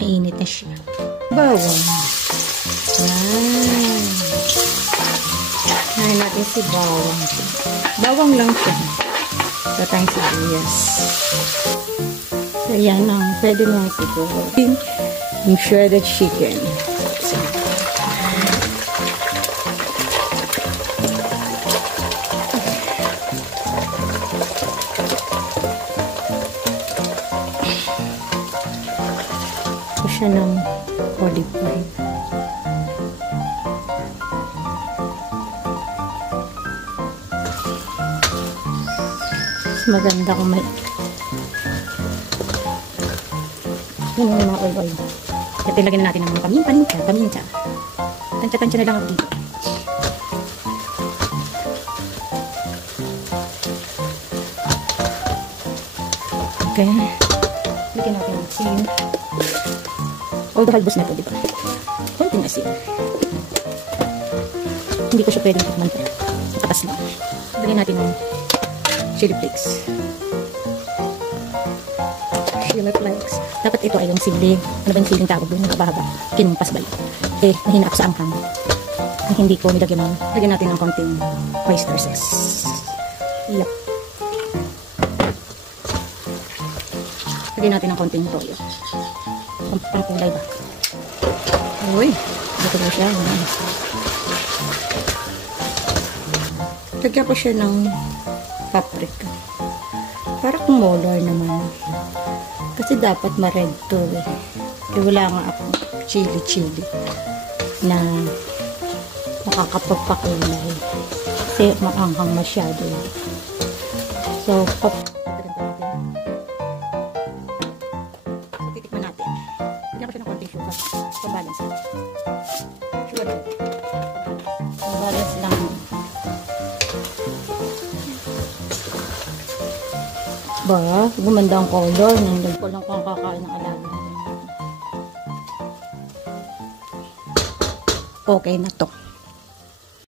Mainit na siya. Bawang. Ngayon natin si bawang. Bawang lang siya. Sa tayong sibuyas. So, yan ang pwede mo siguro. Yung shredded chicken. So, siya ng olive oil. Mas maganda kung may yun yung mga oil. At ilagyan na natin ng mga paminta. Tansya-tansya na lang ako dito. Okay. Lagyan natin ng asin. Although halbos na ito, diba? Konting asin. Hindi ko siya pwedeng tikman pa. Matatas lang. Lagyan natin ng chili flakes. Chili flakes. Dapat ito ay yung sili. Ano ba yung siling tawag doon? Nakabahaba. Kinumpas ba yun? Mahina ako sa anghang. Ang hindi ko nilagyan ng, lagyan natin ng konting oyster sauce. Yup. Lagyan natin ng konting toyo. Ang kulay ba? Uy, dito na siya. Lagyan ko siya ng paprika. Para kumolor naman. Kasi dapat ma-red to eh. Wala nga ako chili na makakapagpakulay. Kasi maanghang masyado. So, titikman natin. Lagyan ko siya ng konting sugar. Pambalance lang. Sugar lang. Pambalance lang. Ba, gumanda ang color. Nandun ko lang kung kakain ng alaga. Okay na to.